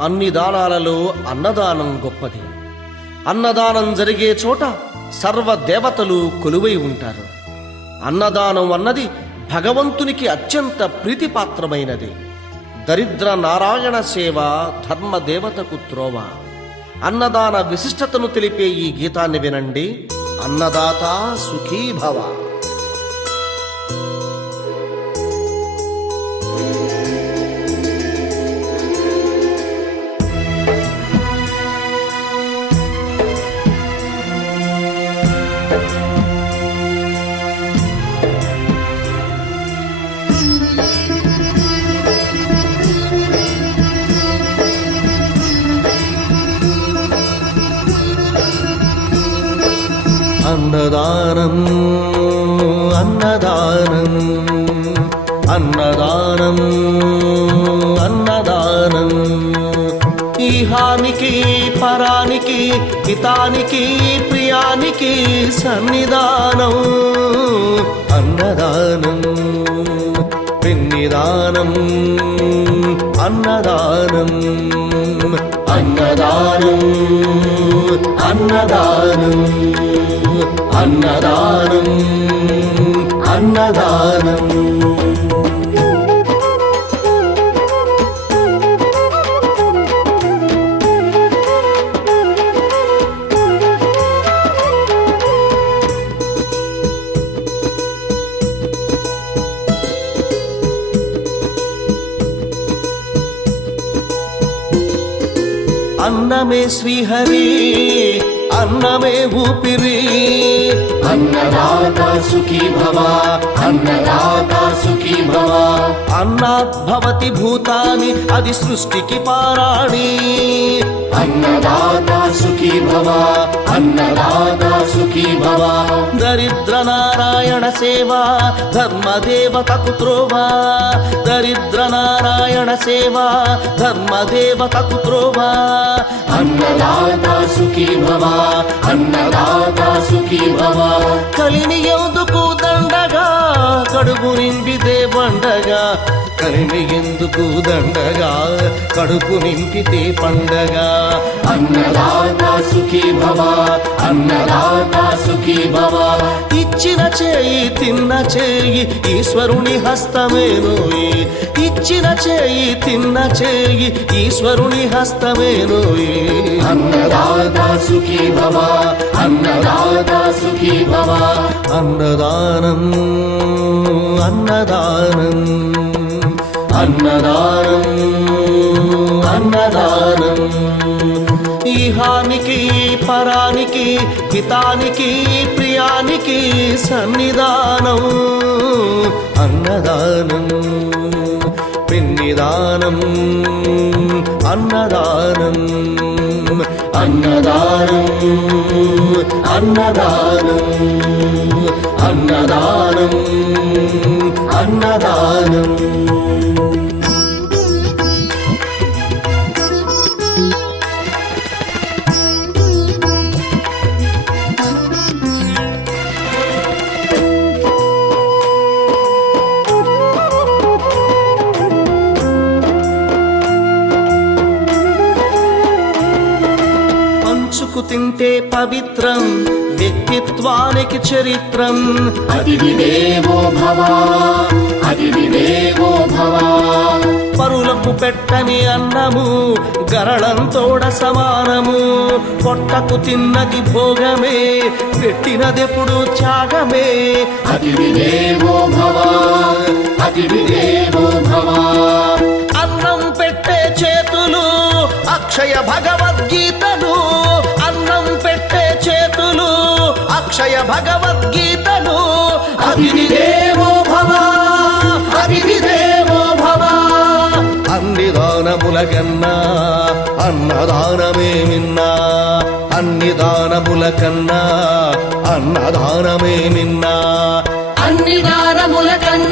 అన్ని దానాలలో అన్నదానం గొప్పది. అన్నదానం జరిగే చోట సర్వదేవతలు కొలువై ఉంటారు. అన్నదానం అన్నది భగవంతునికి అత్యంత ప్రీతిపాత్రమైనది. దరిద్ర నారాయణ సేవ ధర్మదేవతకు త్రోవ. అన్నదాన విశిష్టతను తెలిపే ఈ గీతాన్ని వినండి. అన్నదాత సుఖీభవ. అన్నదానం అన్నదానం అన్నదానం అన్నదానం ఈహానికి పరానికి హితానికి ప్రియానికి సన్నిధానం. అన్నదానం పిన్నిదానం అన్నదానం అన్నదానం అన్నదానం అన్నదానం అన్నదానం. అన్నమే శ్రీహరి అన్నమే ఊపిరి. అన్నదాత సుఖీ భవ అన్నదాత సుఖీ భవ. అన్నాత్ భవతి భూతాని అది సృష్టికి పారాణి. అన్నదాత సుఖీ భవ అన్నదాత సుఖీ భవ. దరిద్ర నారాయణ సేవ ధర్మదేవతకు త్రోవ. దరిద్ర నారాయణ సేవ ధర్మదేవతకు త్రోవ. అన్నదాత సుఖీ భవ అన్నదాత సుఖీ భవ. కలిని ఎందుకు దండగా కడుపు నింపితే పండగా. కలిమి ఎందుకు దండగా కడుపు నింపితే పండగ. అన్నదాత సుఖీ భవ అన్నదాత సుఖీ భవ. ఇచ్చిన చేయి తిన్న చేయి ఈశ్వరుని హస్తమేనోయి. ఇచ్చిన చేయి తిన్న చేయి ఈశ్వరుని హస్తమేనోయి. అన్నదాత సుఖీ భవ అన్నదాత సుఖీ భవ. అన్నదానం అన్నదానం అన్నదానం అన్నదానం ఈహానికి పరానికి హితానికి ప్రియానికి సన్నిధానం. అన్నదానం పిన్నిదానం అన్నదానం అన్నదానం అన్నదానం అన్నదానం అన్నదానం. పంచుకు తింటే పవిత్రం వ్యక్తిత్వానికి చరిత్రం. అతిథి దేవో భవ అతిథి దేవో భవ. పరులకు పెట్టని అన్నము గరళంతోడ సమానము. పొట్టకు తిన్నది భోగమే పెట్టినదెప్పుడు త్యాగమే. అతిథి దేవో భవ అతిథి దేవో భవ. అన్నం పెట్టే చేతులు అక్షయ భగవద్గీతలు. అన్నం పెట్టే చేతులు అక్షయ భగవద్గీతలు. అతిథి దేవో భవ అతిథి దేవో భవ. అన్ని దానముల కన్నా అన్నదానమే మిన్నా. అన్ని దానముల కన్నా అన్నదానమే మిన్నా. అన్ని దానముల కన్నా